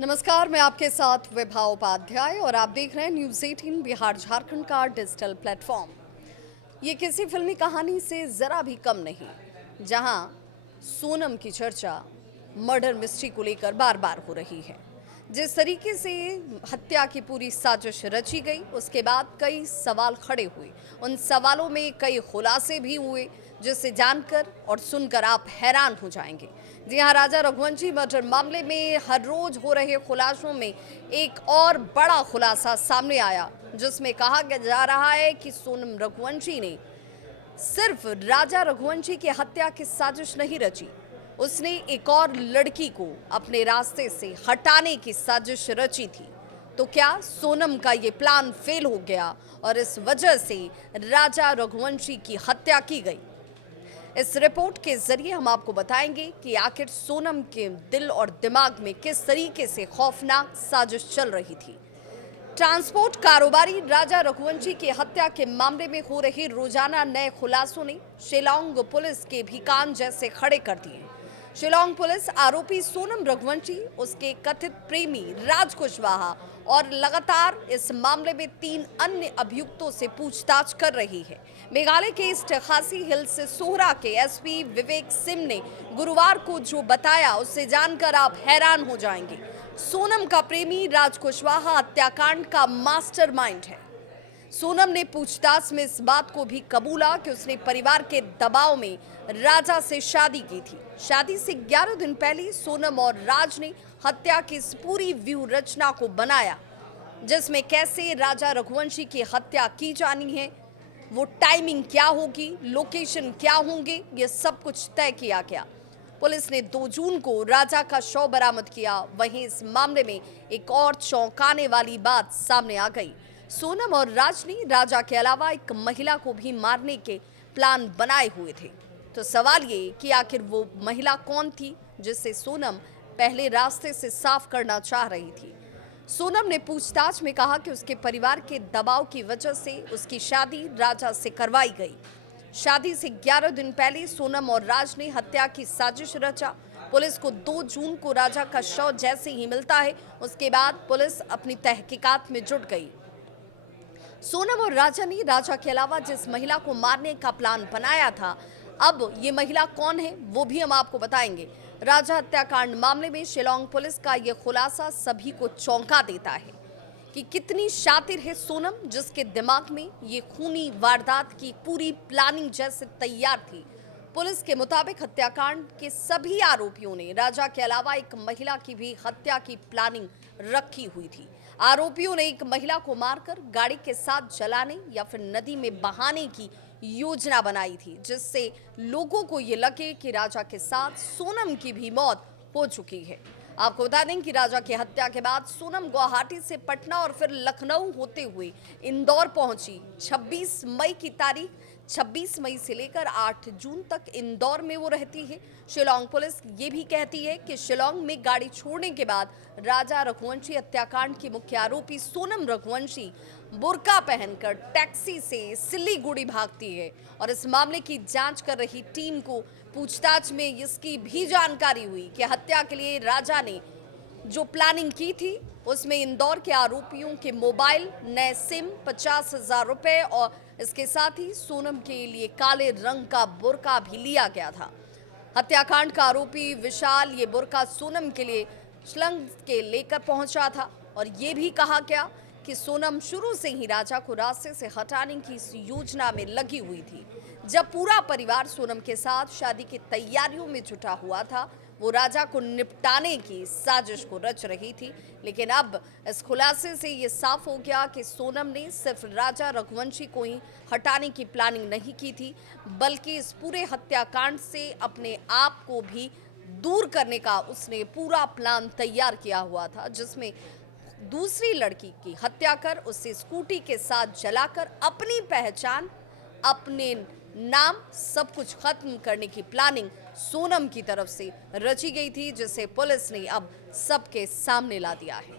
नमस्कार, मैं आपके साथ विभा उपाध्याय और आप देख रहे हैं न्यूज़ 18 बिहार झारखंड का डिजिटल प्लेटफॉर्म। ये किसी फिल्मी कहानी से ज़रा भी कम नहीं, जहां सोनम की चर्चा मर्डर मिस्ट्री को लेकर बार बार हो रही है। जिस तरीके से हत्या की पूरी साजिश रची गई, उसके बाद कई सवाल खड़े हुए। उन सवालों में कई खुलासे भी हुए, जिसे जानकर और सुनकर आप हैरान हो जाएंगे। जी हाँ, राजा रघुवंशी मर्डर मामले में हर रोज हो रहे खुलासों में एक और बड़ा खुलासा सामने आया, जिसमें कहा जा रहा है कि सोनम रघुवंशी ने सिर्फ राजा रघुवंशी की हत्या की साजिश नहीं रची, उसने एक और लड़की को अपने रास्ते से हटाने की साजिश रची थी। तो क्या सोनम का ये प्लान फेल हो गया और इस वजह से राजा रघुवंशी की हत्या की गई? इस रिपोर्ट के जरिए हम आपको बताएंगे कि आखिर सोनम के दिल और दिमाग में किस तरीके से खौफनाक साजिश चल रही थी। ट्रांसपोर्ट कारोबारी राजा रघुवंशी की हत्या के मामले में हो रहे रोजाना नए खुलासों ने शिलांग पुलिस के भी कान जैसे खड़े कर दिए। शिलांग पुलिस आरोपी सोनम रघुवंशी, उसके कथित प्रेमी राज कुशवाहा और लगातार इस मामले में 3 अन्य अभियुक्तों से पूछताछ कर रही है। मेघालय के ईस्ट खासी हिल्स सोहरा के एसपी विवेक सिंह ने गुरुवार को जो बताया, उससे जानकर आप हैरान हो जाएंगे। सोनम का प्रेमी राज कुशवाहा हत्याकांड का मास्टरमाइंड है। सोनम ने पूछताछ में इस बात को भी कबूला कि उसने परिवार के दबाव में राजा से शादी की थी। शादी से 11 दिन पहले सोनम और राज ने हत्या की इस पूरी व्यूह रचना को बनाया, जिसमें कैसे राजा रघुवंशी की हत्या की जानी है, वो टाइमिंग क्या होगी, लोकेशन क्या होंगे, ये सब कुछ तय किया गया। पुलिस ने 2 जून को राजा का शव बरामद किया। वहीं इस मामले में एक और चौंकाने वाली बात सामने आ गई। सोनम और राज ने राजा के अलावा एक महिला को भी मारने के प्लान बनाए हुए थे। तो सवाल ये कि आखिर वो महिला कौन थी, जिसे सोनम पहले रास्ते से साफ करना चाह रही थी। सोनम ने पूछताछ में कहा कि उसके परिवार के दबाव की वजह से उसकी शादी राजा से करवाई गई। शादी से 11 दिन पहले सोनम और राज ने हत्या की साजिश रचा। पुलिस को 2 जून को राजा का शव जैसे ही मिलता है, उसके बाद पुलिस अपनी तहकीकात में जुट गई। सोनम और राजा ने राजा के अलावा जिस महिला को मारने का प्लान बनाया था, अब ये महिला कौन है वो भी हम आपको बताएंगे। राजा हत्याकांड मामले में शिलांग पुलिस का ये खुलासा सभी को चौंका देता है कि कितनी शातिर है सोनम, जिसके दिमाग में ये खूनी वारदात की पूरी प्लानिंग जैसे तैयार थी। पुलिस के मुताबिक हत्याकांड के सभी आरोपियों ने राजा के अलावा एक महिला की भी हत्या की प्लानिंग रखी हुई थी। आरोपियों ने एक महिला को मारकर गाड़ी के साथ जलाने या फिर नदी में बहाने की योजना बनाई थी, जिससे लोगों को ये लगे कि राजा के साथ सोनम की भी मौत हो चुकी है। आपको बता दें कि राजा की हत्या के बाद सोनम गुवाहाटी से पटना और फिर लखनऊ होते हुए इंदौर पहुंची। 26 मई से लेकर 8 जून तक इंदौर में वो रहती है। शिलांग पुलिस ये भी कहती है कि शिलांग में गाड़ी छोड़ने के बाद राजा रघुवंशी हत्याकांड की मुख्य आरोपी सोनम रघुवंशी बुर्का पहनकर टैक्सी से सिल्लीगुड़ी भागती है और इस मामले की जांच कर रही टीम को पूछताछ में इसकी भी जानकारी हुई कि हत्या के लिए राजा ने जो प्लानिंग की थी, उसमें इंदौर के आरोपियों के मोबाइल, नए सिम, 50,000 रुपए और इसके साथ ही सोनम के लिए काले रंग का बुर्का भी लिया गया था। हत्याकांड का आरोपी विशाल ये बुर्का सोनम के लिए शिलांग के लेकर पहुंचा था और ये भी कहा गया कि सोनम शुरू से ही राजा को रास्ते से हटाने की इस योजना में लगी हुई थी। जब पूरा परिवार सोनम के साथ शादी की तैयारियों में जुटा हुआ था, वो राजा को निपटाने की साजिश को रच रही थी। लेकिन अब इस खुलासे से ये साफ हो गया कि सोनम ने सिर्फ राजा रघुवंशी को ही हटाने की प्लानिंग नहीं की थी, बल्कि इस पूरे हत्याकांड से अपने आप को भी दूर करने का उसने पूरा प्लान तैयार किया हुआ था, जिसमें दूसरी लड़की की हत्या कर उसे स्कूटी के साथ जलाकर अपनी पहचान, अपने नाम, सब कुछ खत्म करने की प्लानिंग सोनम की तरफ से रची गई थी, जिसे पुलिस ने अब सबके सामने ला दिया है।